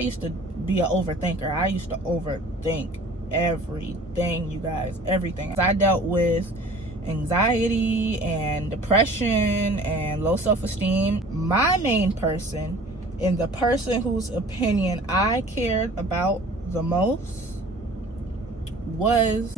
used to be an overthinker. I used to overthink everything, you guys, everything. I dealt with anxiety and depression and low self-esteem. My main person, and the person whose opinion I cared about the most, was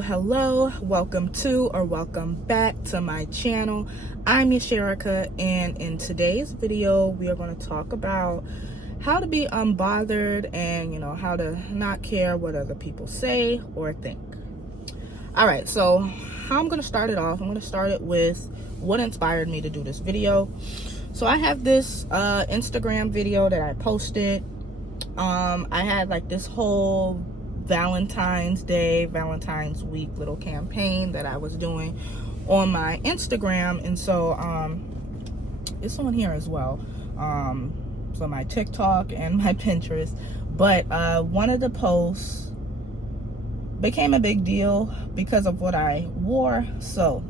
hello. Welcome to, or welcome back to my channel. I'm Yasherica, and in today's video we are going to talk about how to be unbothered and how to not care what other people say or think. All right, so how I'm going to start it off, I'm going to start it with what inspired me to do this video. So I have this Instagram video that I posted. I had like this whole Valentine's week little campaign that I was doing on my Instagram, and so it's on here as well, so my TikTok and my Pinterest. But one of the posts became a big deal because of what I wore. So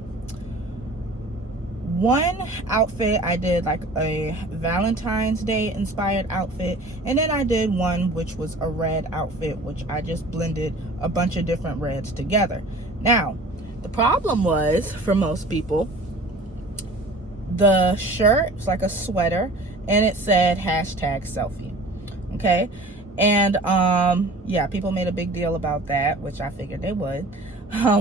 one outfit, I did like a Valentine's Day inspired outfit, and then I did one which was a red outfit, which I just blended a bunch of different reds together. Now, the problem was, for most people, the shirt was like a sweater and it said #selfie. Okay, and yeah, people made a big deal about that, which I figured they would,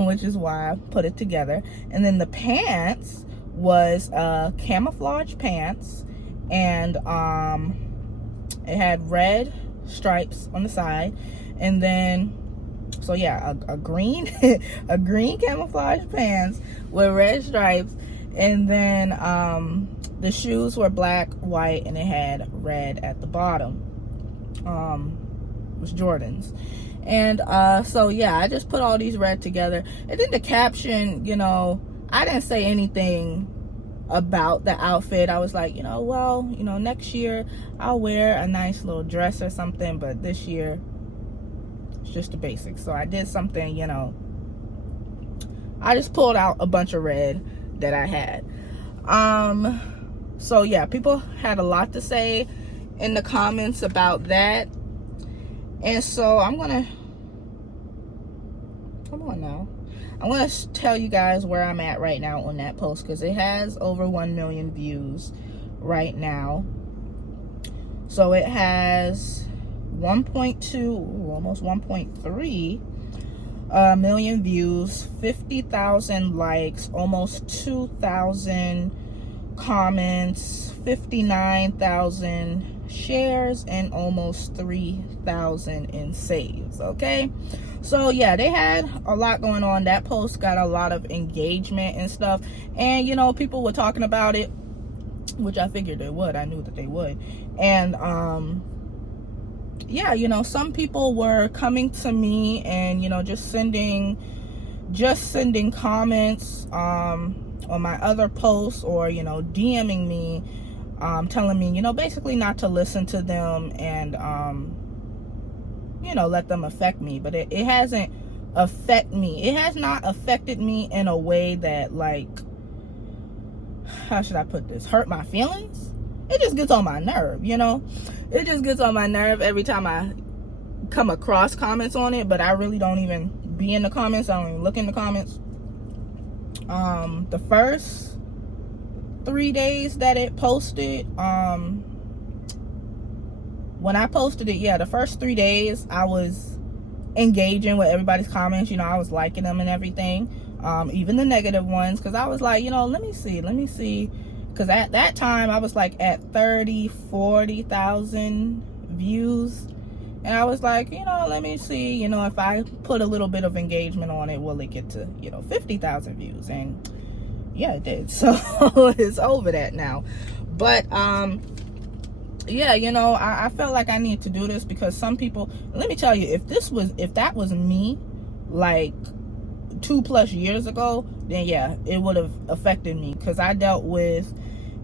which is why I put it together. And then the pants was camouflage pants, and it had red stripes on the side, and then so yeah, a green a green camouflage pants with red stripes, and then the shoes were black, white, and it had red at the bottom. It was Jordans. And so yeah, I just put all these red together, and then the caption, I didn't say anything about the outfit. I was like, well, next year I'll wear a nice little dress or something, but this year it's just the basics. So I did something, I just pulled out a bunch of red that I had. So yeah, people had a lot to say in the comments about that. And so I'm gonna tell you guys where I'm at right now on that post, because it has over 1 million views right now. So it has 1.2, almost 1.3 million views, 50,000 likes, almost 2,000 comments, 59,000 shares, and almost 3,000 in saves. Okay, so yeah, they had a lot going on. That post got a lot of engagement and stuff, and people were talking about it, which I figured they would. I knew that they would. And yeah, some people were coming to me and just sending comments on my other posts, or DMing me, telling me basically not to listen to them and let them affect me. But it hasn't affected me. It has not affected me in a way that, like, how should I put this, hurt my feelings. It just gets on my nerve, it just gets on my nerve every time I come across comments on it. But I really don't even be in the comments. I don't even look in the comments. The first 3 days that it posted, when I posted it, yeah, the first 3 days I was engaging with everybody's comments. I was liking them and everything, even the negative ones, because I was like, let me see, because at that time I was like at 40,000 views, and I was like, let me see, if I put a little bit of engagement on it, will it get to 50,000 views? And yeah, it did. So it's over that now. But yeah, you know, I felt like I need to do this because some people, let me tell you, if that was me like 2+ years ago, then yeah, it would have affected me, because I dealt with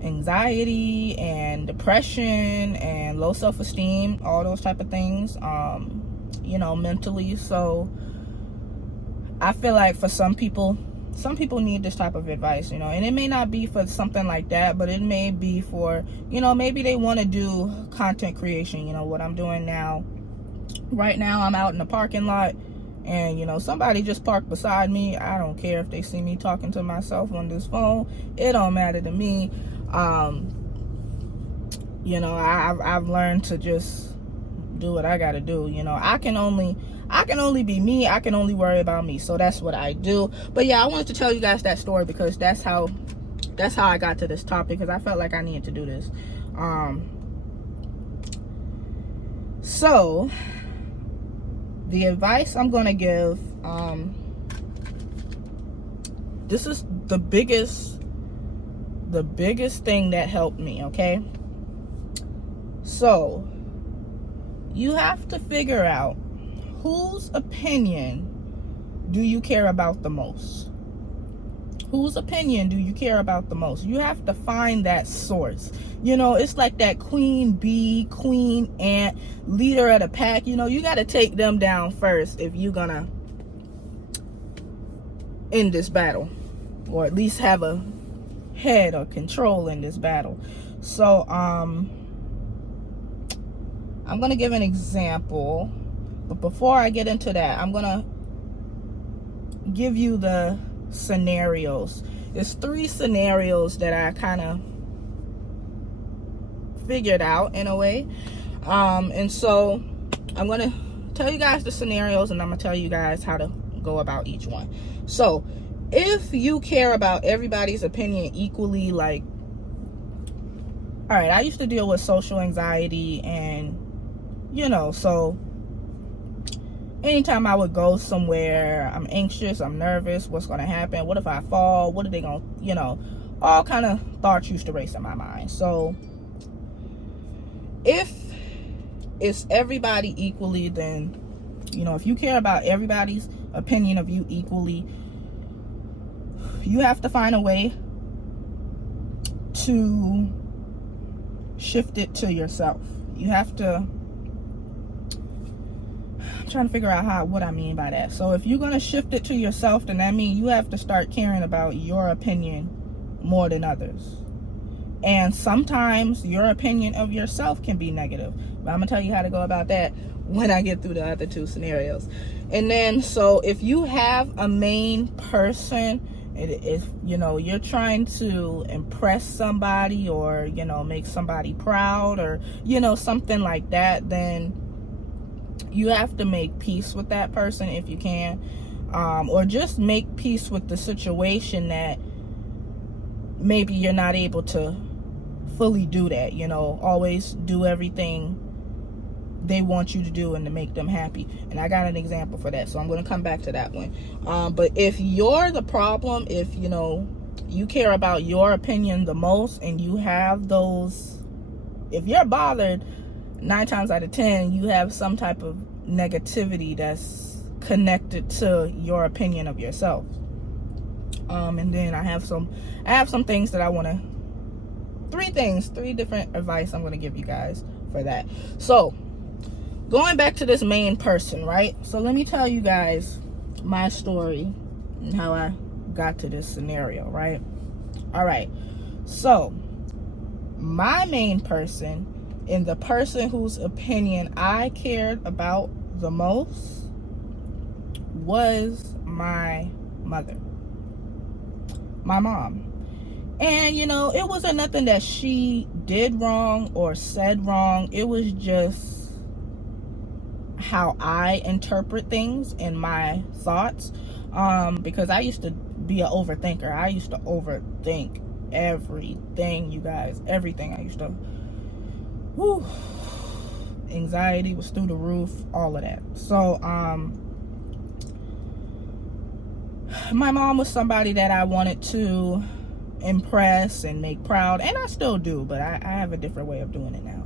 anxiety and depression and low self-esteem, all those type of things, you know, mentally. So I feel like for some people need this type of advice, you know, and it may not be for something like that, but it may be for, you know, maybe they want to do content creation, you know, what I'm doing now. Right now I'm out in the parking lot, and you know, somebody just parked beside me. I don't care if they see me talking to myself on this phone. It don't matter to me. You know, I've learned to just do what I gotta do. You know, I can only be me. I can only worry about me. So that's what I do. But yeah, I wanted to tell you guys that story because that's how I got to this topic, because I felt like I needed to do this. So the advice I'm gonna give, this is the biggest thing that helped me, okay? So you have to figure out whose opinion do you care about the most. Whose opinion do you care about the most? You have to find that source. You know, it's like that queen bee, queen ant, leader of the pack. You know, you got to take them down first if you're gonna end this battle, or at least have a head or control in this battle. So I'm gonna give an example, but before I get into that, I'm gonna give you the scenarios. There's 3 scenarios that I kind of figured out in a way, and so I'm gonna tell you guys the scenarios, and I'm gonna tell you guys how to go about each one. So if you care about everybody's opinion equally, like, all right, I used to deal with social anxiety, and you know, so anytime I would go somewhere, I'm anxious, I'm nervous, what's going to happen, what if I fall, what are they going to, you know, all kind of thoughts used to race in my mind. So if it's everybody equally, then, you know, if you care about everybody's opinion of you equally, you have to find a way to shift it to yourself. You have to, I'm trying to figure out what I mean by that. So if you're going to shift it to yourself, then that means you have to start caring about your opinion more than others. And sometimes your opinion of yourself can be negative. But I'm going to tell you how to go about that when I get through the other 2 scenarios. And then, so if you have a main person, if you know, you're trying to impress somebody, or you know, make somebody proud, or you know, something like that, then you have to make peace with that person if you can, or just make peace with the situation that maybe you're not able to fully do that. You know, always do everything they want you to do and to make them happy. And I got an example for that, so I'm going to come back to that one. But if you're the problem, if you know, you care about your opinion the most, and you have those, if you're bothered, 9 times out of 10 you have some type of negativity that's connected to your opinion of yourself. And then I have some things that I want to, 3 different advice I'm going to give you guys for that. So going back to this main person, right? So let me tell you guys my story and how I got to this scenario, right? All right. So my main person, and the person whose opinion I cared about the most, was my mother, my mom. And you know, it wasn't nothing that she did wrong or said wrong. It was just how I interpret things and my thoughts, because I used to be an overthinker. I used to overthink everything, you guys, everything. I used to, anxiety was through the roof, all of that. So my mom was somebody that I wanted to impress and make proud, and I still do, but I have a different way of doing it now.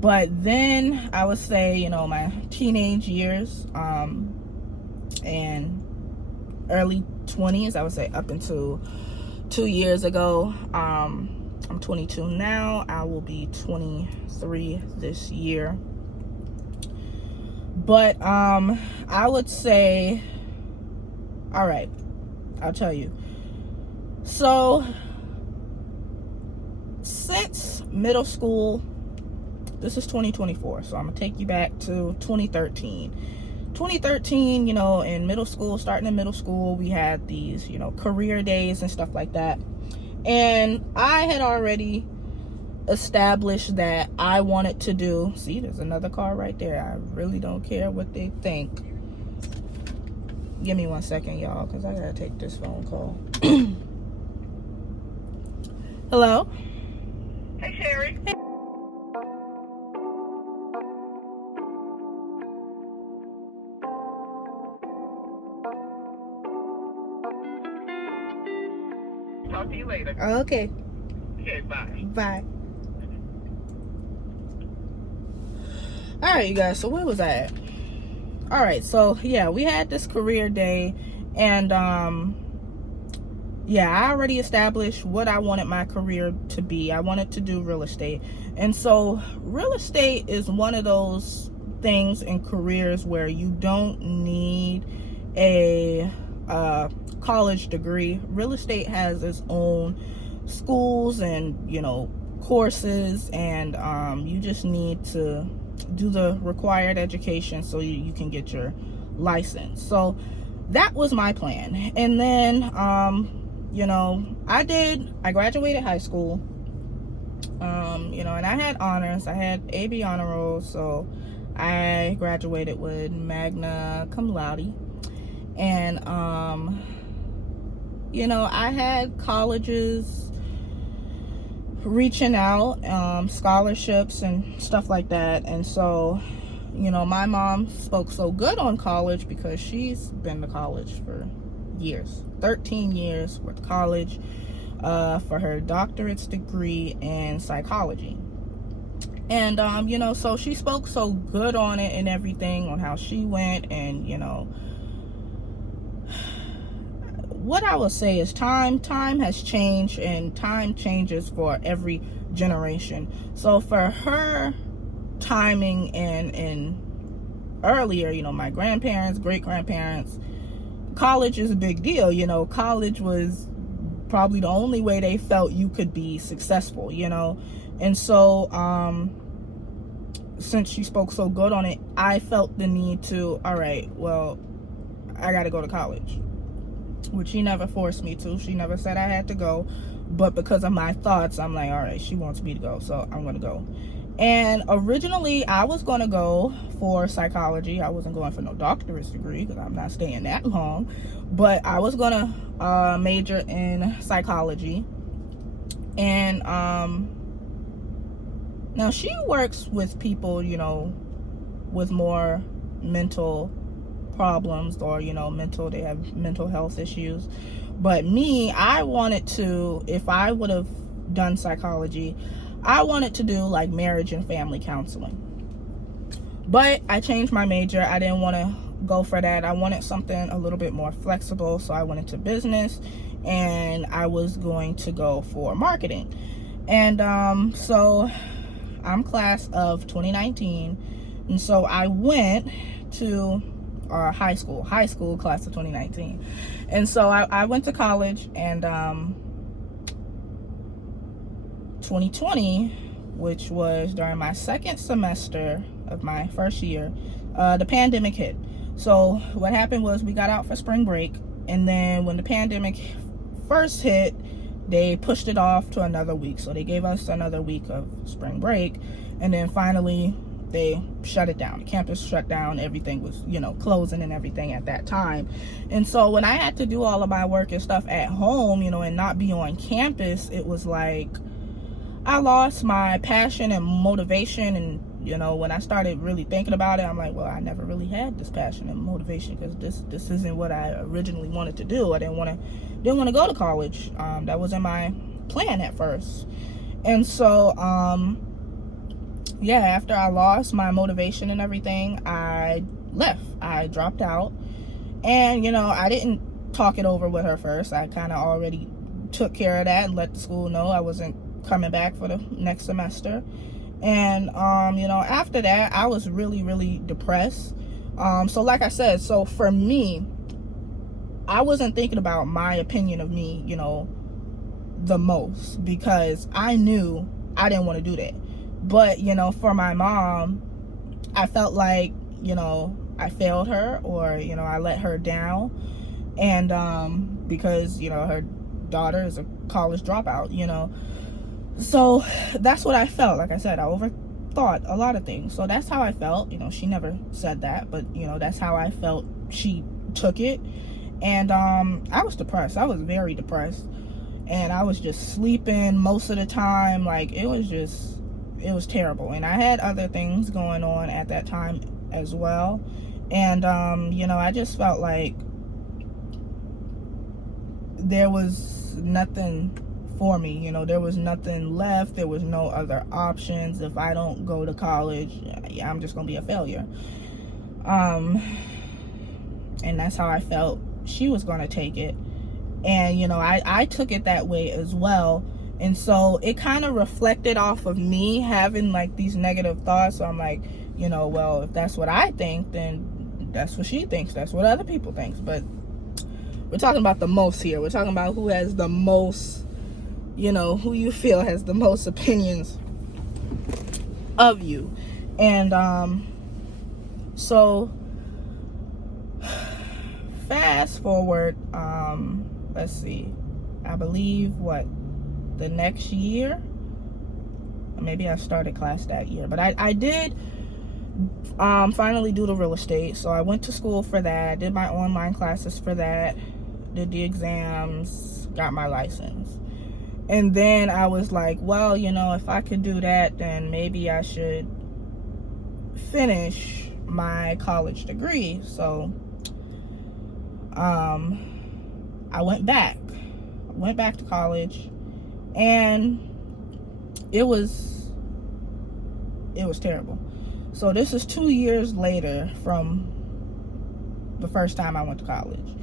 But then I would say, you know, my teenage years and early 20s, I would say up until 2 years ago. I'm 22 now. I will be 23 this year. But I would say, all right, I'll tell you. So since middle school, this is 2024, so I'm gonna take you back to 2013. 2013, you know, in middle school, starting in middle school, we had these, you know, career days and stuff like that. And I had already established that I wanted to do, see, there's another car right there. I really don't care what they think. Give me 1 second, y'all, because I gotta take this phone call. Hello? Hey, Sherry. Hey. Talk to you later. Okay. Okay, bye. Bye. All right, you guys, so where was I at? All right, so yeah, we had this career day, and yeah, I already established what I wanted my career to be. I wanted to do real estate. And so real estate is one of those things in careers where you don't need a college degree. Real estate has its own schools and, you know, courses, and you just need to do the required education so you can get your license. So that was my plan. And then you know, I graduated high school, you know, and I had honors. I had AB honor roll, so I graduated with magna cum laude. And you know, I had colleges reaching out, scholarships and stuff like that. And so, you know, my mom spoke so good on college because she's been to college for years, 13 years with college, for her doctorate's degree in psychology. And you know, so she spoke so good on it and everything, on how she went. And you know, what I will say is time has changed, and time changes for every generation. So for her timing and earlier, you know, my grandparents, great grandparents, college is a big deal. You know, college was probably the only way they felt you could be successful, you know. And so since she spoke so good on it, I felt the need to, all right, well, I gotta go to college, which she never forced me to. She never said I had to go, but because of my thoughts, I'm like, all right, she wants me to go, so I'm gonna go. And originally I was gonna go for psychology. I wasn't going for no doctorate degree because I'm not staying that long, but I was gonna major in psychology. And now she works with people, you know, with more mental problems, or you know, they have mental health issues. But me, I wanted to, if I would have done psychology, I wanted to do like marriage and family counseling. But I changed my major. I didn't want to go for that. I wanted something a little bit more flexible, so I went into business, and I was going to go for marketing. And so I'm class of 2019, and so I went to high school class of 2019. And so I went to college, and 2020, which was during my second semester of my first year, the pandemic hit. So what happened was we got out for spring break, and then when the pandemic first hit, they pushed it off to another week. So they gave us another week of spring break, and then finally they shut it down. The campus shut down. Everything was, you know, closing and everything at that time. And so when I had to do all of my work and stuff at home, you know, and not be on campus, it was like I lost my passion and motivation. And you know, when I started really thinking about it, I'm like, well, I never really had this passion and motivation, because this isn't what I originally wanted to do. I didn't want to go to college. That wasn't my plan at first. And so yeah, after I lost my motivation and everything, I left. I dropped out. And, you know, I didn't talk it over with her first. I kind of already took care of that and let the school know I wasn't coming back for the next semester. And, you know, after that, I was really, really depressed. So like I said, so for me, I wasn't thinking about my opinion of me, you know, the most, because I knew I didn't want to do that. But, you know, for my mom, I felt like, you know, I failed her, or, you know, I let her down. And because, you know, her daughter is a college dropout, you know. So that's what I felt. Like I said, I overthought a lot of things. So that's how I felt. You know, she never said that, but, you know, that's how I felt she took it. And I was depressed. I was very depressed. And I was just sleeping most of the time. Like, it was terrible. And I had other things going on at that time as well. And, you know, I just felt like there was nothing for me. You know, there was nothing left. There was no other options. If I don't go to college, yeah, I'm just going to be a failure. And that's how I felt she was going to take it. And, you know, I took it that way as well. And so it kind of reflected off of me having like these negative thoughts. So I'm like, you know, well, if that's what I think, then that's what she thinks. That's what other people think. But we're talking about the most here. We're talking about who has the most, you know, who you feel has the most opinions of you. And so fast forward, let's see, I believe the next year, maybe I started class that year, but I did finally do the real estate. So I went to school for that, did my online classes for that, did the exams, got my license. And then I was like, well, you know, if I could do that, then maybe I should finish my college degree. So I went back to college, and it was terrible. So this is 2 years later from the first time I went to college.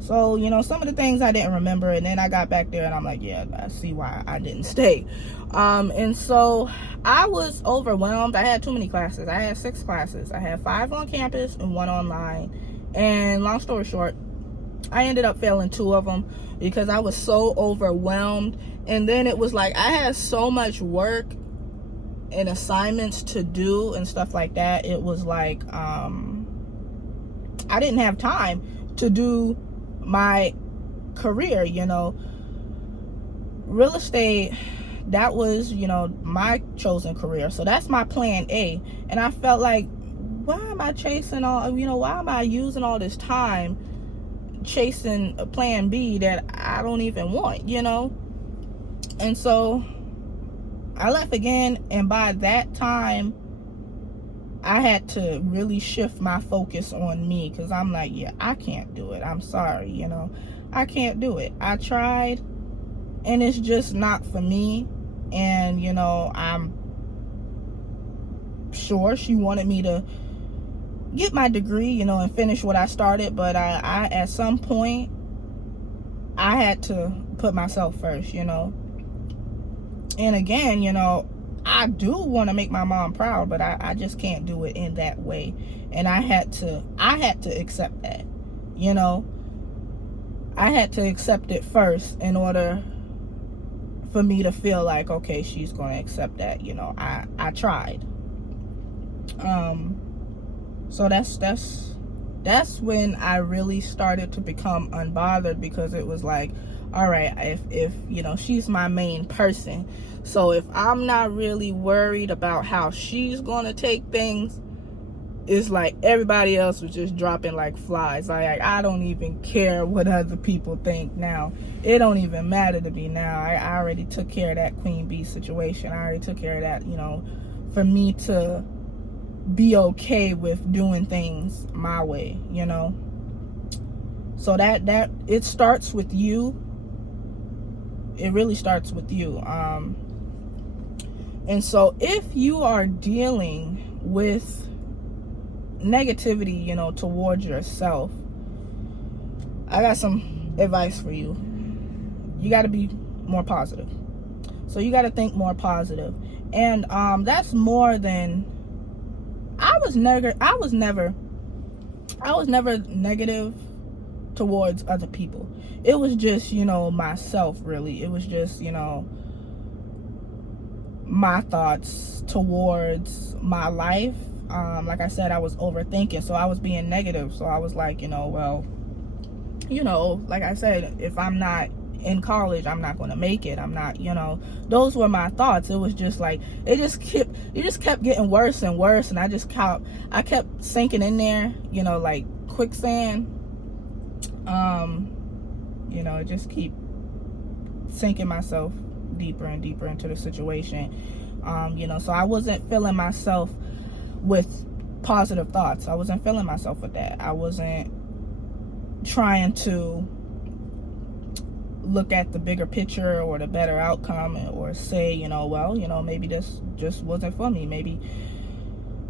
So, you know, some of the things I didn't remember, and then I got back there and I'm like, yeah, I see why I didn't stay. And so I was overwhelmed. I had too many classes. I had 6 classes. I had 5 on campus and 1 online. And long story short, I ended up failing 2 of them because I was so overwhelmed. And then it was like I had so much work and assignments to do and stuff like that. It was like I didn't have time to do my career, you know. Real estate, that was, you know, my chosen career. So that's my plan A. And I felt like, why am I chasing all, you know, why am I using all this time chasing a plan B that I don't even want, you know? And so I left again, and by that time I had to really shift my focus on me, because I'm like, yeah, I can't do it. I'm sorry, you know, I can't do it. I tried, and it's just not for me. And, you know, I'm sure she wanted me to get my degree, you know, and finish what I started, but I at some point I had to put myself first, you know. And again, you know, I do want to make my mom proud, but I just can't do it in that way. And I had to accept that, you know. I had to accept it first in order for me to feel like, okay, she's going to accept that, you know. I tried. So that's when I really started to become unbothered, because it was like, all right, if you know, she's my main person, so if I'm not really worried about how she's gonna take things, it's like everybody else was just dropping like flies. Like, I don't even care what other people think now. It don't even matter to me now. I already took care of that queen bee situation. I already took care of that, you know, for me to be okay with doing things my way, you know. So that it starts with you. It really starts with you. And so if you are dealing with negativity, you know, towards yourself, I got some advice for you. You got to be more positive. So you got to think more positive. And that's more than I was never negative towards other people. It was just, you know, myself, really. It was just, you know, my thoughts towards my life. Like I said, I was overthinking, so I was being negative. So I was like, you know, well, you know, like I said, if I'm not in college, I'm not going to make it. I'm not, you know, those were my thoughts. It was just like, it just kept getting worse and worse. And I kept sinking in there, you know, like quicksand. You know, just keep sinking myself deeper and deeper into the situation. You know, so I wasn't filling myself with positive thoughts. I wasn't filling myself with that. I wasn't trying to look at the bigger picture or the better outcome, or say, you know, well, you know, maybe this just wasn't for me. Maybe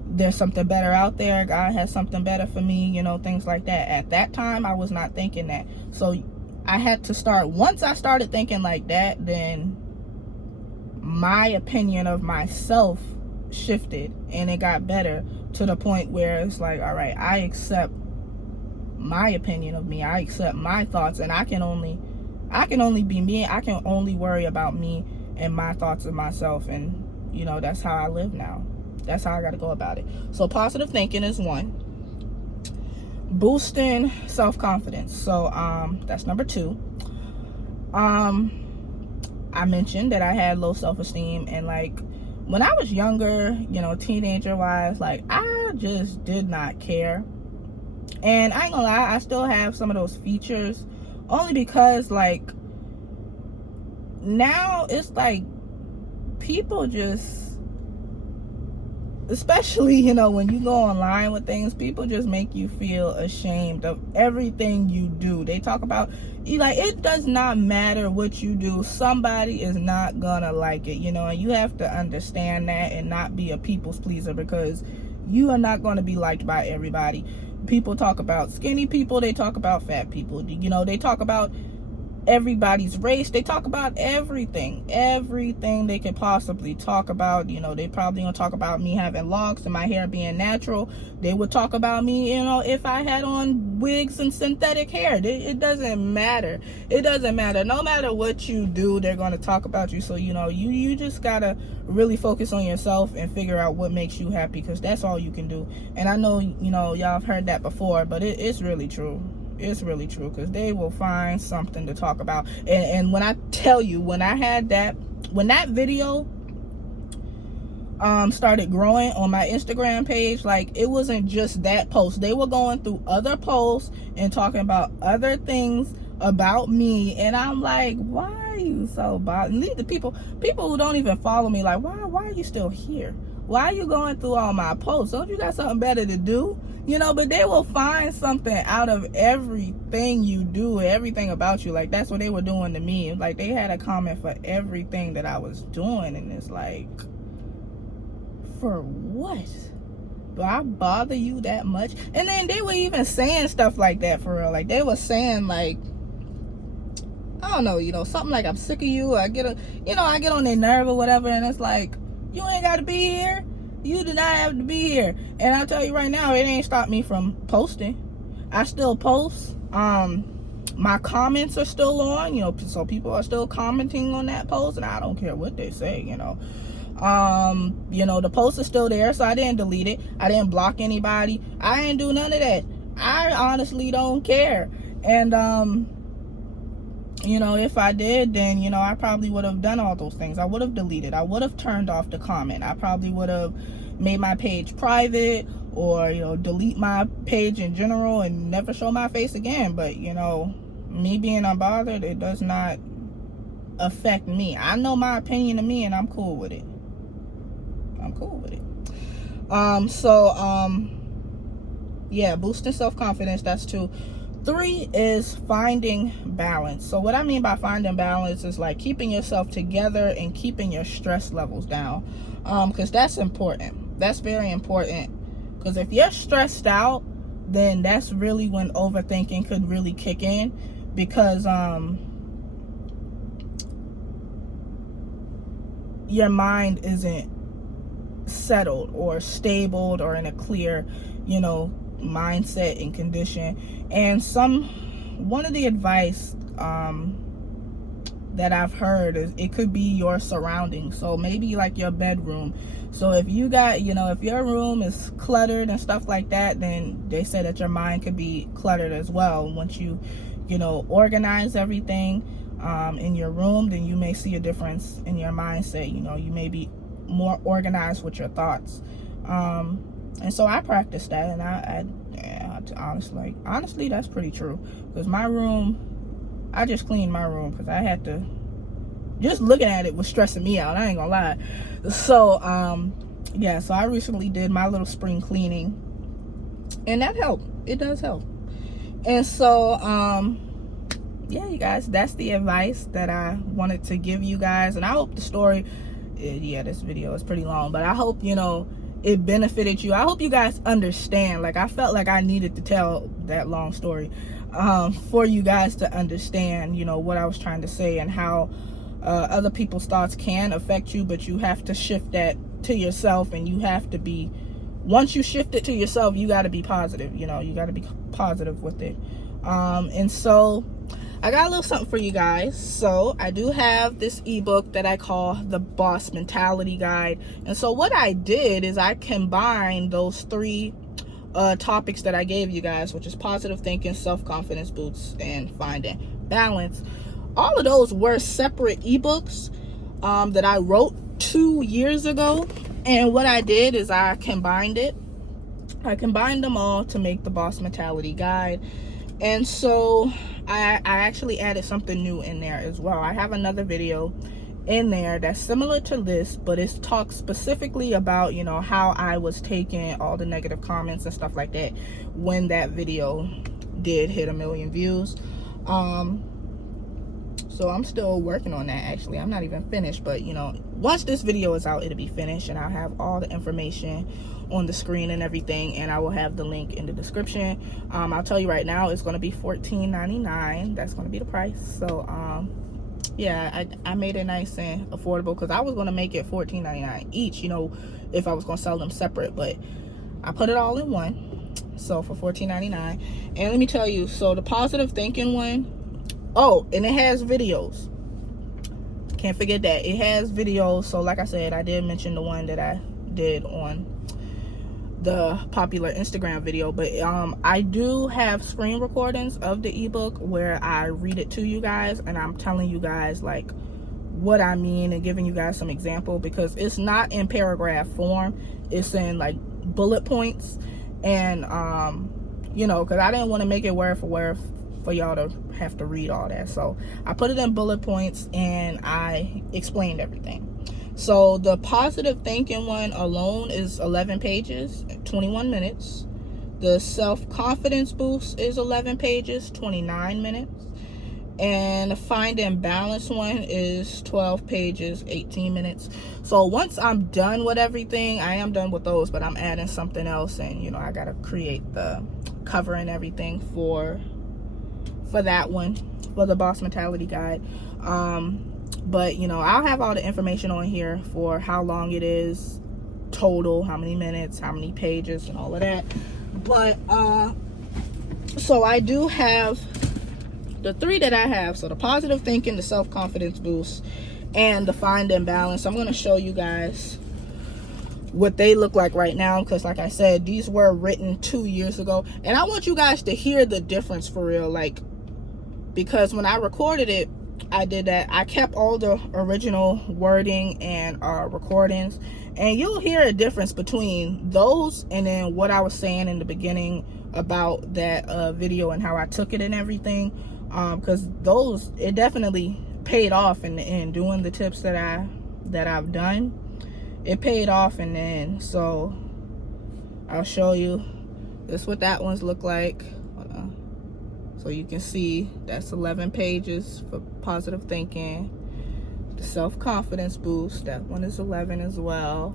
there's something better out there. God has something better for me, you know, things like that. At that time, I was not thinking that. So I had to start, once I started thinking like that, then my opinion of myself shifted, and it got better to the point where it's like, all right, I accept my opinion of me. I accept my thoughts, and I can only be me. I can only worry about me and my thoughts of myself. And, you know, that's how I live now. That's how I got to go about it. So positive thinking is one. Boosting self-confidence. So that's number 2. I mentioned that I had low self-esteem, and like when I was younger, you know, teenager wise, like I just did not care. And I ain't gonna lie, I still have some of those features, only because like now it's like people just, especially, you know, when you go online with things, people just make you feel ashamed of everything you do. They talk about you, like, it does not matter what you do, somebody is not gonna like it, you know. And you have to understand that and not be a people's pleaser, because you are not going to be liked by everybody. People talk about skinny people, they talk about fat people, you know, they talk about everybody's race, they talk about everything they could possibly talk about. You know, they probably gonna talk about me having locks and my hair being natural. They would talk about me, you know, if I had on wigs and synthetic hair. It doesn't matter. It doesn't matter. No matter what you do, they're going to talk about you. So, you know, you just gotta really focus on yourself and figure out what makes you happy, because that's all you can do. And I know, you know, y'all have heard that before, but it's really true. It's really true, because they will find something to talk about. And when I tell you, when that video started growing on my Instagram page, like, it wasn't just that post. They were going through other posts and talking about other things about me, and I'm like, why are you so bothered? Leave the people who don't even follow me, like, why are you still here? Why are you going through all my posts? Don't you got something better to do? You know, but they will find something out of everything you do, everything about you. Like, that's what they were doing to me. Like, they had a comment for everything that I was doing, and it's like, for what? Do I bother you that much? And then they were even saying stuff like that, for real. Like, they were saying, like, I don't know, you know, something like, I'm sick of you. I get on their nerve or whatever, and it's like, you ain't got to be here. You do not have to be here. And I'll tell you right now, it ain't stopped me from posting. I still post. My comments are still on, you know, so people are still commenting on that post, and I don't care what they say, you know. You know, the post is still there, so I didn't delete it. I didn't block anybody. I didn't do none of that. I honestly don't care. And you know, if I did, then, you know, I probably would have done all those things. I would have deleted. I would have turned off the comment. I probably would have made my page private, or, you know, delete my page in general and never show my face again. But, you know, me being unbothered, it does not affect me. I know my opinion of me, and I'm cool with it. I'm cool with it. Yeah, boosting self-confidence, that's 2. 3 is finding balance. So what I mean by finding balance is like keeping yourself together and keeping your stress levels down, because that's important. That's very important, because if you're stressed out, then that's really when overthinking could really kick in, because your mind isn't settled or stable or in a clear, mindset and condition. And one of the advice that I've heard is it could be your surroundings. So maybe like your bedroom. So if you got, if your room is cluttered and stuff like that, then they say that your mind could be cluttered as well. Once you organize everything in your room, then you may see a difference in your mindset. You may be more organized with your thoughts. And so I practice that, and I honestly, that's pretty true. Because my room, I just cleaned my room because I had to. Just looking at it was stressing me out. I ain't gonna lie. So yeah. So I recently did my little spring cleaning, and that helped. It does help. And so yeah, you guys, that's the advice that I wanted to give you guys. And I hope the story. Yeah, this video is pretty long, but I hope it benefited you. I hope you guys understand. Like, I felt like I needed to tell that long story for you guys to understand what I was trying to say, and how other people's thoughts can affect you, but you have to shift that to yourself. And you have to be, once you shift it to yourself, you got to be positive. You got to be positive with it. And so I got a little something for you guys. So I do have this ebook that I call the Boss Mentality Guide. And so what I did is I combined those 3 topics that I gave you guys, which is positive thinking, self-confidence boosts, and finding balance. All of those were separate ebooks that I wrote 2 years ago. And what I did is I combined it. I combined them all to make the Boss Mentality Guide. And so I actually added something new in there as well. I have another video in there that's similar to this, but it talks specifically about how I was taking all the negative comments and stuff like that when that video did hit 1 million views. So I'm still working on that. Actually, I'm not even finished, but once this video is out, it'll be finished, and I'll have all the information on the screen and everything, and I will have the link in the description. I'll tell you right now, it's going to be $14.99. That's going to be the price. So yeah, I made it nice and affordable, because I was going to make it $14.99 each, if I was going to sell them separate, but I put it all in one, so for $14.99. And let me tell you, so the positive thinking one, and it has videos. Can't forget that it has videos. So like I said, I did mention the one that I did on the popular Instagram video, but I do have screen recordings of the ebook where I read it to you guys, and I'm telling you guys like what I mean and giving you guys some example, because it's not in paragraph form, it's in like bullet points. And because I didn't want to make it word for word for y'all to have to read all that, so I put it in bullet points and I explained everything. So the positive thinking one alone is 11 pages, 21 minutes. The self-confidence boost is 11 pages, 29 minutes. And the finding balance one is 12 pages, 18 minutes. So once I'm done with everything, I am done with those, but I'm adding something else, and I gotta create the cover and everything for that one, for the Boss Mentality Guide. But I'll have all the information on here for how long it is total, how many minutes, how many pages, and all of that. But so I do have the 3 that I have. So the positive thinking, the self-confidence boost, and the find and balance. I'm going to show you guys what they look like right now, because like I said, these were written 2 years ago, and I want you guys to hear the difference for real. Like, because when I recorded it, I did that. I kept all the original wording and recordings, and you'll hear a difference between those and then what I was saying in the beginning about that video and how I took it and everything. Because those, it definitely paid off in the end. Doing the tips that I've done, it paid off in the end. So I'll show you. This is what that one's look like. So you can see that's 11 pages for positive thinking. The self-confidence boost, that one is 11 as well.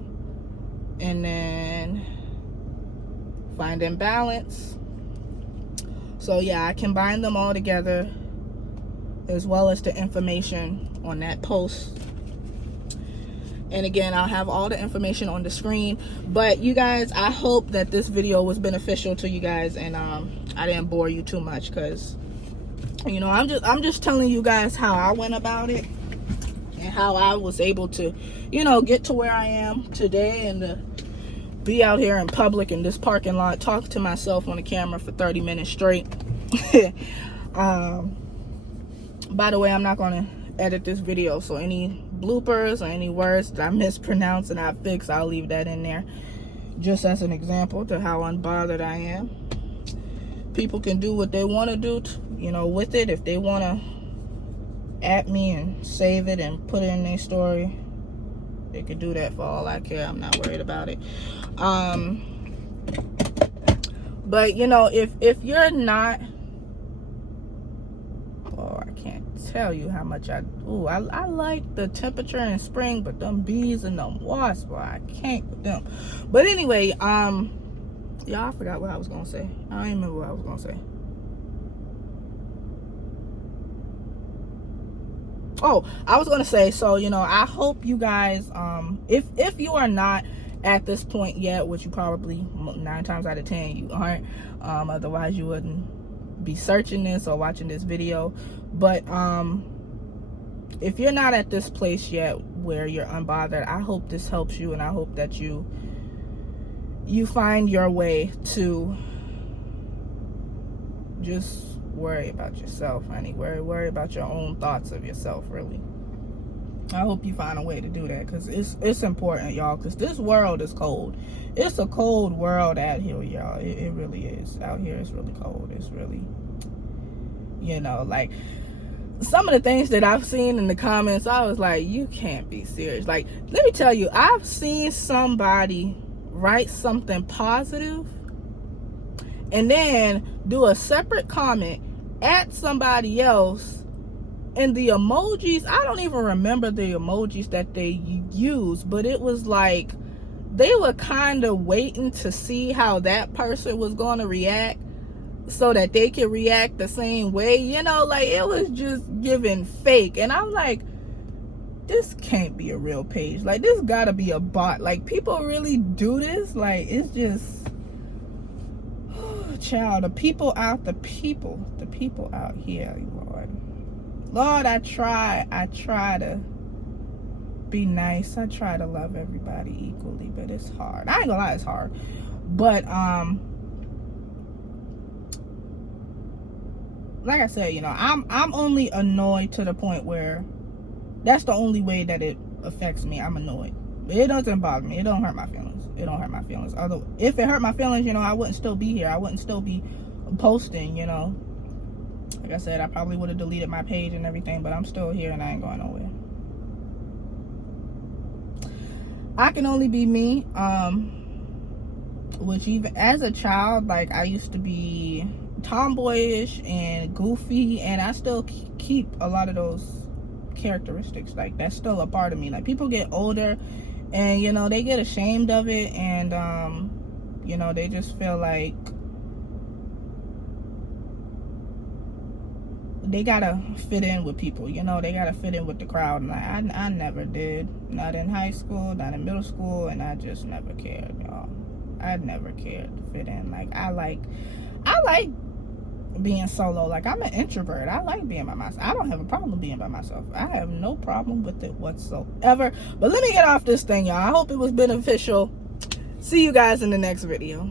And then finding balance. So yeah, I combine them all together, as well as the information on that post. And again, I'll have all the information on the screen. But you guys, I hope that this video was beneficial to you guys, and I didn't bore you too much, because you know, I'm just telling you guys how I went about it and how I was able to, you know, get to where I am today, and to be out here in public in this parking lot talking to myself on the camera for 30 minutes straight. By the way, I'm not gonna edit this video, so any bloopers or any words that I mispronounce and I fix, I'll leave that in there, just as an example to how unbothered I am. People can do what they want to do, you know, with it. If they want to at me and save it and put it in their story, they could do that for all I care. I'm not worried about it. But you know, if you're not, oh, I can't tell you how much I like the temperature in spring, but them bees and them wasps, boy, I can't with them. But anyway, y'all, I forgot what I was gonna say. I don't even remember what I was gonna say. Oh, I was gonna say, so you know, I hope you guys, if you are not at this point yet, which you probably 9 times out of 10 you aren't, otherwise you wouldn't be searching this or watching this video. But if you're not at this place yet where you're unbothered, I hope this helps you, and I hope that you find your way to just worry about yourself, honey. Worry about your own thoughts of yourself, really. I hope you find a way to do that, because it's important, y'all, because this world is cold. It's a cold world out here, y'all. It really is. Out here it's really cold. It's really, you know, like some of the things that I've seen in the comments, I was like, you can't be serious. Like, let me tell you, I've seen somebody write something positive and then do a separate comment at somebody else, and the emojis, I don't even remember the emojis that they used, but it was like they were kind of waiting to see how that person was going to react so that they could react the same way, you know, like it was just giving fake. And I'm like, this can't be a real page. Like, this gotta be a bot. Like, people really do this? Like, it's just, oh, child, the people out here, Lord, I try to be nice. I try to love everybody equally, but it's hard. I ain't gonna lie, it's hard. But like I said, you know, I'm only annoyed to the point where that's the only way that it affects me. I'm annoyed. It doesn't bother me. It don't hurt my feelings. It don't hurt my feelings. Although, if it hurt my feelings, you know, I wouldn't still be here. I wouldn't still be posting, you know. Like I said, I probably would have deleted my page and everything, but I'm still here and I ain't going nowhere. I can only be me. Which even as a child, like, I used to be tomboyish and goofy, and I still keep a lot of those characteristics. Like, that's still a part of me. Like, people get older and, you know, they get ashamed of it, and you know, they just feel like they gotta fit in with people, you know, they gotta fit in with the crowd. And I never did. Not in high school, not in middle school, and I just never cared, y'all. I never cared to fit in. Like, I like being solo. Like, I'm an introvert. I like being by myself. I don't have a problem being by myself. I have no problem with it whatsoever. But let me get off this thing, y'all. I hope it was beneficial. See you guys in the next video.